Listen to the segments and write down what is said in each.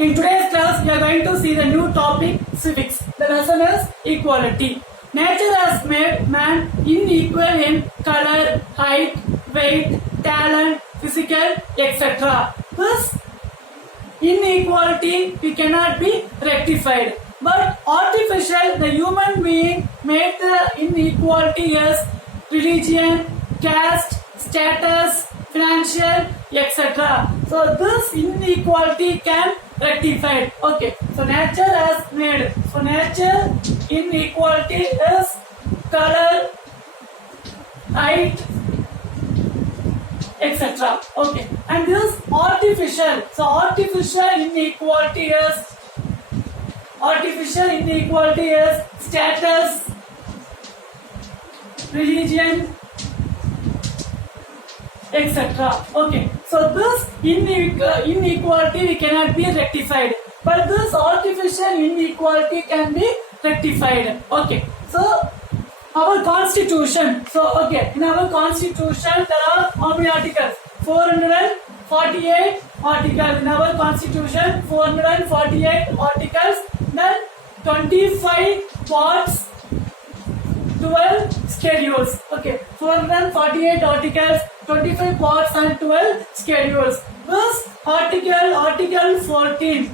In today's class, we are going to see the new topic, civics. The lesson is equality. Nature has made man unequal in color, height, weight, talent, physical, etc. This inequality we cannot be rectified. But artificial, the human being made the inequality as religion, caste, status, financial, etc. So this inequality can rectified. Okay, so nature has made. So nature inequality is color, height, etc. Okay, and this artificial. So artificial inequality is status, religion, etc. Okay, so this inequality we cannot be rectified, but this artificial inequality can be rectified. Okay, so our constitution. So okay, in our constitution there are how many articles? 448 articles in our constitution. 448 articles. Then 25 parts. 12 schedules. Okay, 448 articles, 25 parts and 12 schedules. This article 14.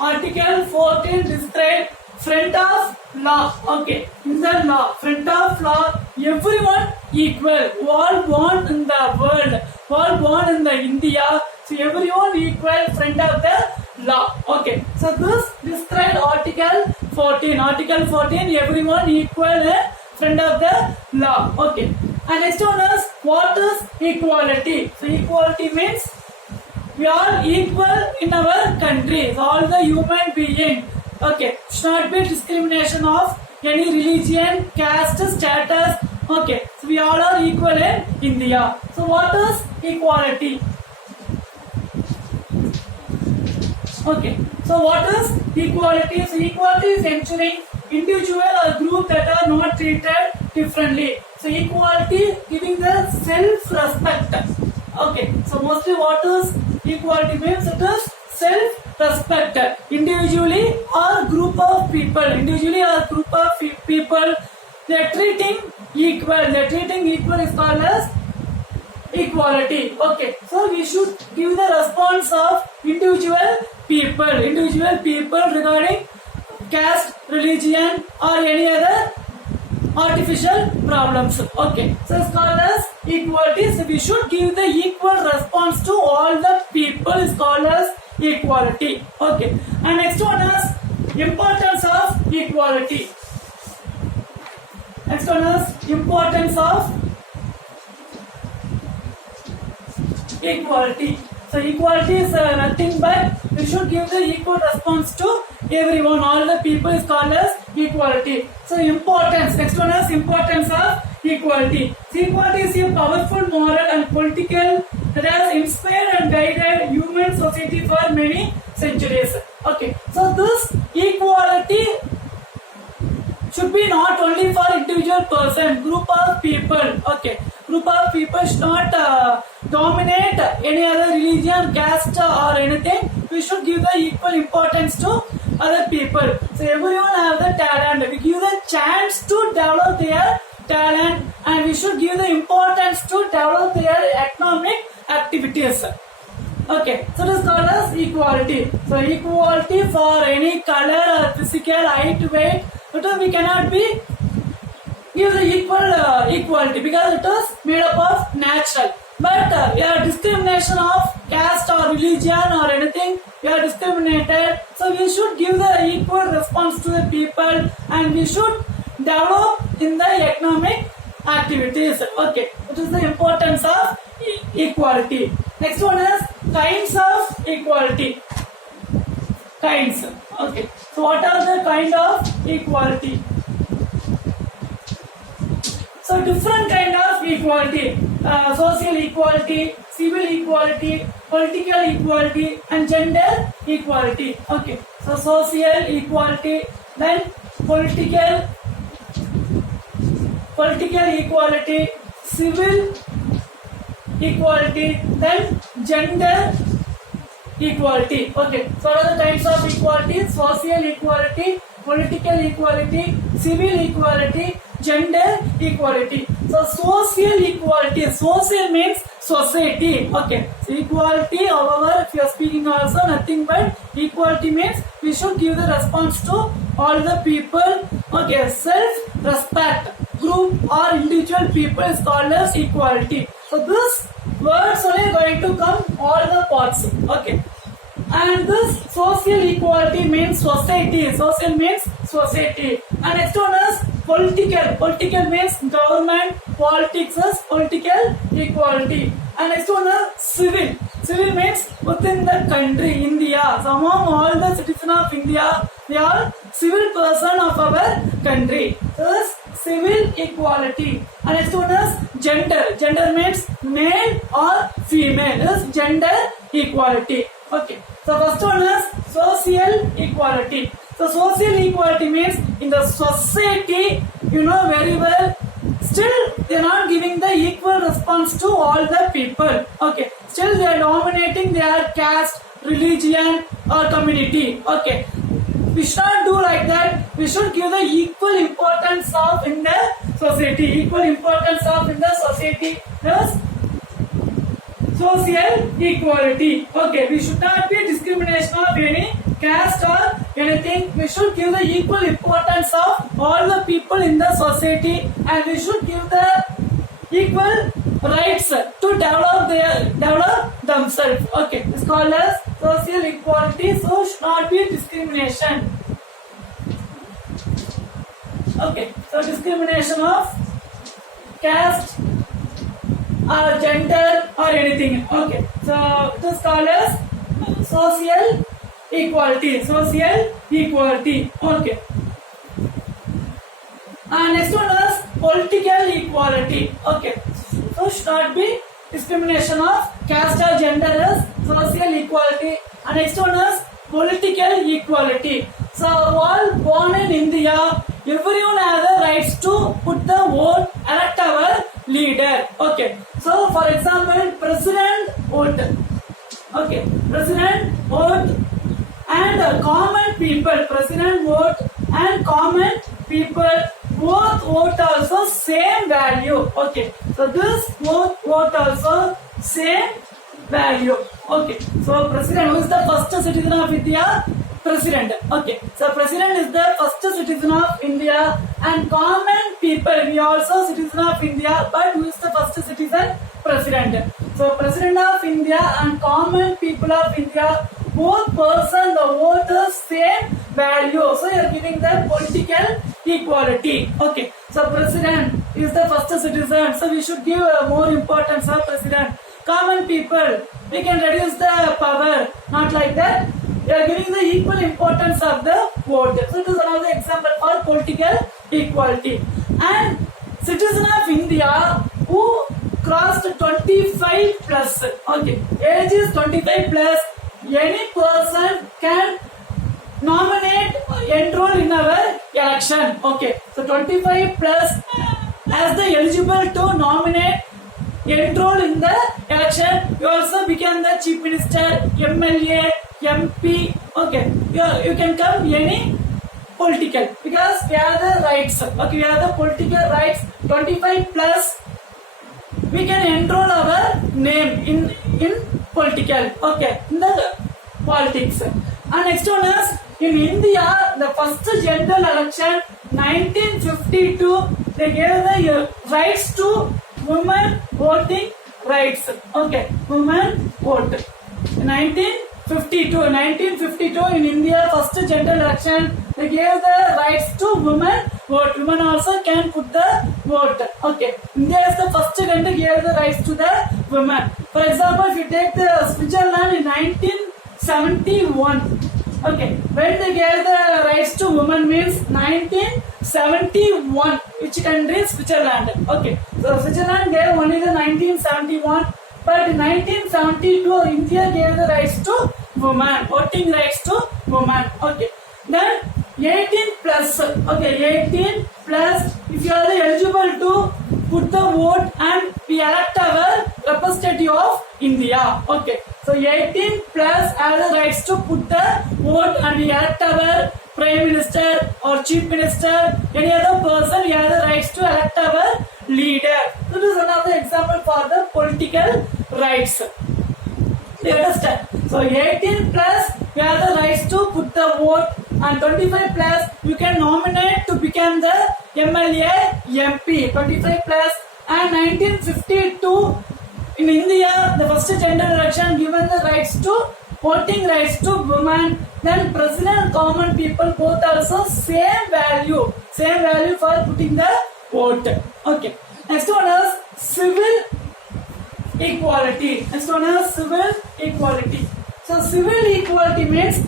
Article 14 describes front of law. Okay, in the law, front of law, everyone equal. All born in the world, all born in the India. So everyone equal front of the law. Okay, so this described article 14. Article 14, everyone equal in front of the law. Okay, and next one is what is equality? So equality means we are equal in our country. So all the human being. Okay, should not be discrimination of any religion, caste, status. Okay, so we all are equal in India. So what is equality? Okay, so what is equality? So equality is ensuring individual or group that are not treated differently. So equality giving the self-respect. Okay, so mostly what is equality means? It is self-respect. Individually or group of people. Individually or group of people, they are treating equal. They are treating equal is called as equality. Okay, so we should give the response of individual people regarding caste, religion or any other artificial problems. Okay, so it's called as equality. So we should give the equal response to all the people is called as equality. Okay, and next one is importance of equality. Next one is importance of equality. So equality is nothing but we should give the equal response to everyone. All the people is called as equality. So importance. Next one is importance of equality. So equality is a powerful moral and political that has inspired and guided human society for many centuries. Okay. So this equality should be not only for individual person, group of people. Okay, group of people should not dominate any other religion, caste or anything. We should give the equal importance to other people. So everyone have the talent. We give the chance to develop their talent, and we should give the importance to develop their economic activities. Okay, so this is called as equality. So equality for any color or physical height, weight. We cannot be give the equality because it is made up of natural. But discrimination of caste or religion or anything, we are discriminated. So we should give the equal response to the people, and we should develop in the economic activities. Okay, it is the importance of equality. Next one is kinds of equality. Kinds. Okay, so what are the kind of equality? So different kind of equality. Social equality, civil equality, political equality and gender equality. Okay, so social equality, then political equality, civil equality, then gender equality. Okay, so what are the types of equality? Social equality, political equality, civil equality, gender equality. So social equality, social means society. Okay, so equality, however, if you are speaking also nothing but equality means we should give the response to all the people. Okay, self-respect, group or individual people is called as equality. So this words only going to come all the parts. Okay, and this social equality means society. Social means society. And next one is political. Political means government. Politics is political equality. And next one is civil. Civil means within the country, India. So among all the citizens of India, we are civil person of our country. So this civil equality. And next one is gender. Gender means male or female. This is gender equality. Okay. So first one is social equality. So social equality means in the society, you know very well, still they are not giving the equal response to all the people. Okay. Still they are dominating their caste, religion or community. Okay. We should not do like that. We should give the equal importance of in the society. Equal importance of in the society. Yes. Social equality. Okay, we should not be discrimination of any caste or anything. We should give the equal importance of all the people in the society, and we should give the equal rights to develop themselves. Okay, it's called as social equality. So should not be discrimination. Okay, so discrimination of caste or gender or anything. Okay, so it is called as social equality. Social equality. Okay. And next one is political equality. Okay, so should not be discrimination of caste or gender is social equality. And next one is political equality. So all born in India, everyone has the rights to put the vote, elect our leader. Okay. So for example, president vote. Okay. President vote and common people. President vote and common people both vote also same value. Okay. So this both vote also same value. Okay. So president, who is the first citizen of India? President. Okay. So president is the first citizen of India, and common people, we also citizen of India, but who is the first citizen? President. So president of India and common people of India, both person the vote is same value. So you are giving the political equality. Okay. So president is the first citizen. So we should give more importance of president. Common people, we can reduce the power. Not like that. We are giving the equal importance of the vote. So it is another example for political equality. And citizen of India who crossed 25 plus. Okay, age is 25 plus. Any person can nominate, enroll in our election. Okay, so 25 plus as the eligible to nominate, enroll in the election. You also become the chief minister, MLA, MP. Okay, you can come any political because we have the rights. Okay, we have the political rights. 25 plus, we can enroll our name in political. Okay, in the politics. And next one is in India, the first general election 1952. They gave the rights to women voting rights. Okay, women vote. 1952 in India, first general election, they gave the rights to women vote. Women also can put the vote. Okay, India is the first country gave the rights to the women. For example, if you take the Switzerland in 1971. Okay, when they gave the rights to women means 1971. Which country? Switzerland. Okay, so Switzerland gave only the 1971. But in 1972, India gave the rights to women, voting rights to women. Okay. Then 18 plus. Okay, 18 plus. If you are eligible to put the vote and we elect our representative of India. Okay. So 18 plus has the rights to put the vote and we elect our prime minister or chief minister, any other person, we have the rights to elect our leader. So this is another example for the political rights. You understand? So 18 plus you have the rights to put the vote and 25 plus you can nominate to become the MLA, MP. 25 plus and 1952 in India the first general election given the rights to voting rights to women. Then president and common people both also same value for putting the vote. Okay. Next one is civil equality. Next one is civil equality. So civil equality means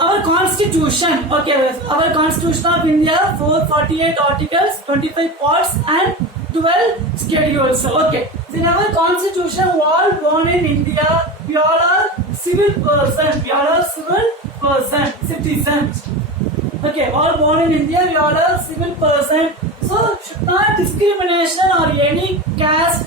our constitution. Okay, our constitution of India 448 articles, 25 parts and 12 schedules. Okay, in our constitution we all born in India, we all are civil person, citizens. Okay, all born in India, we all are civil person. So should not discrimination or any caste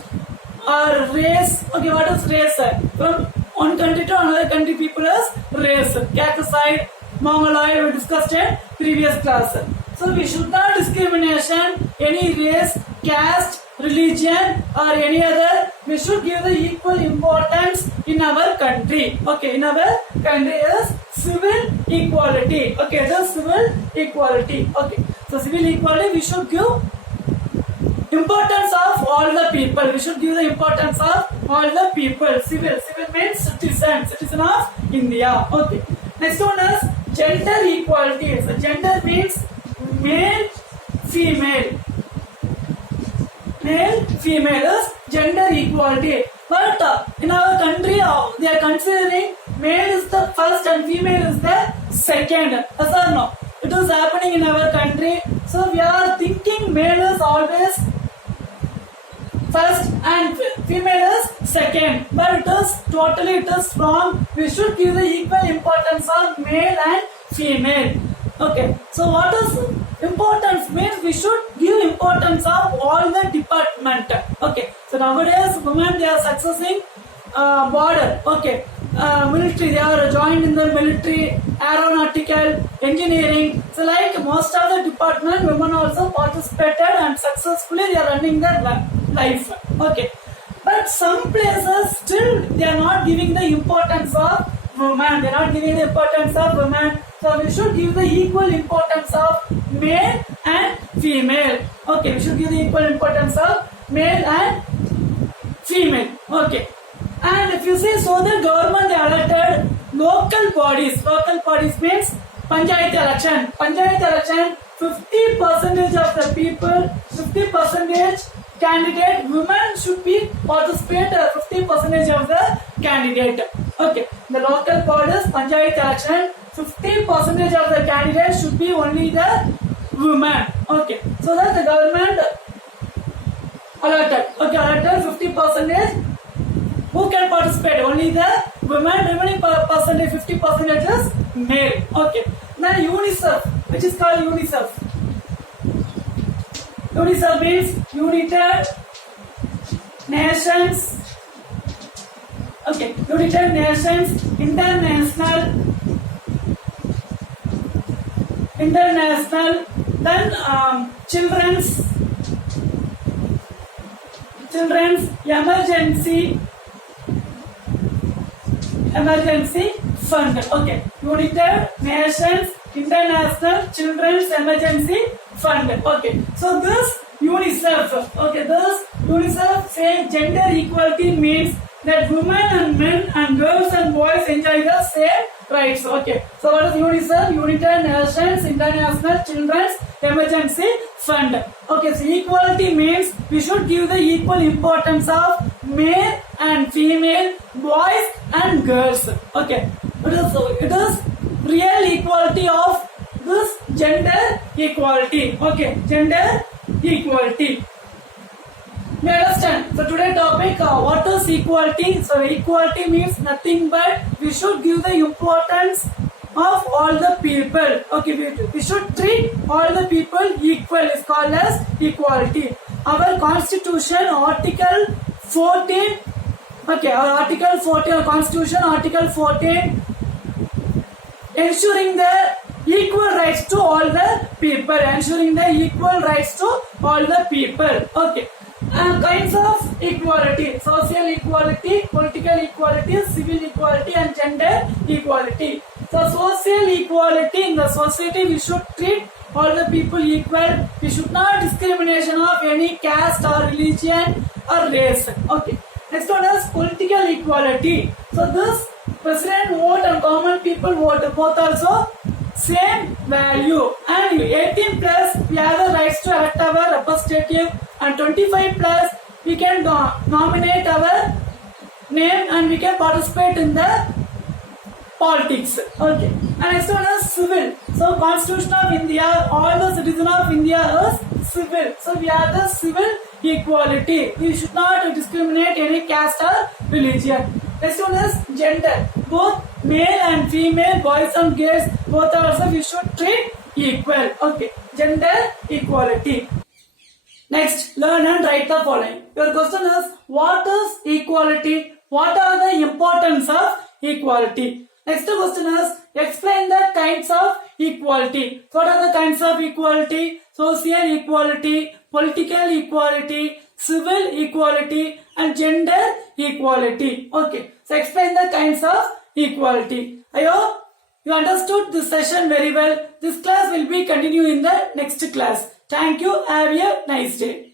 or race. Okay, what is race? From one country to another country people is race. Caucasoid, Mongoloid we discussed in previous class. So we should not discrimination any race, caste, religion or any other. We should give the equal importance in our country. Okay, in our country is civil equality. Okay, the civil equality. Okay, so civil equality we should give importance of all the people. We should give the importance of all the people. Civil means citizen of India. Okay. Next one is gender equality. So gender means male, female. Male, female is gender equality. But in our country, they are considering male is the first and female is the second. Yes or no? It is happening in our country. So we are thinking male is always first and female is second, but it is wrong. We should give the equal importance of male and female. Okay, so what is importance means we should give importance of all the department. Okay, so nowadays women they are successing border. Okay, military they are joined in the military, aeronautical, engineering. So like most of the department women also participated and successfully they are running their life. Okay, but some places still they are not giving the importance of women. They are not giving the importance of women. So we should give the equal importance of male and female. Okay, we should give the equal importance of male and female. Okay, and if you see, so the government they elected local bodies. Local bodies means panchayat election. Panchayat election, 50% of the people, 50% candidate, women should be participate 50% of the candidate. Okay, the local bodies, panchayat election, 50% of the candidates should be only the women. Okay, so that the government allotted. Okay, allotted 50%. Who can participate? Only the women. Remaining percentage, 50% is male. Okay. Then UNICEF, which is called UNICEF. UNICEF means United Nations. Okay, United Nations International. Then children's emergency fund. Okay, United Nations International Children's Emergency Fund. Okay, so this UNICEF. Okay, this UNICEF saying gender equality means that women and men and girls and boys enjoy the same rights. Okay, so what is UNICEF? United Nations International Children's Emergency Fund. Okay, so equality means we should give the equal importance of male and female, boys and girls. Okay, it is real equality of this gender equality. Okay, gender equality. You understand? So today's topic, what is equality? So equality means nothing but we should give the importance of all the people. Okay, we should treat all the people equal. Is called as equality. Our constitution, article 14 Okay, Article 14 Constitution, Article 14, ensuring the equal rights to all the people. Ensuring the equal rights to all the people. Okay. Kinds of equality: social equality, political equality, civil equality, and gender equality. So, social equality: in the society, we should treat all the people equal. We should not discrimination of any caste or religion or race. Okay. Next one is political equality. So, this president vote and common people vote both also same value, and 18 plus we have the rights to elect our representative, and 25 plus we can nominate our name and we can participate in the politics. Okay. And next one is civil. So Constitution of India, all the citizens of India is civil. So we have the civil equality. We should not discriminate any caste or religion. Next one is gender. Both male and female, boys and girls, both also we should treat equal. Okay. Gender equality. Next, learn and write the following. Your question is, what is equality? What are the importance of equality? Next question is, explain the kinds of equality. What are the kinds of equality? Social equality, political equality, civil equality, and gender equality. Okay. So explain the kinds of equality. I hope you understood this session very well. This class will be continued in the next class. Thank you. Have a nice day.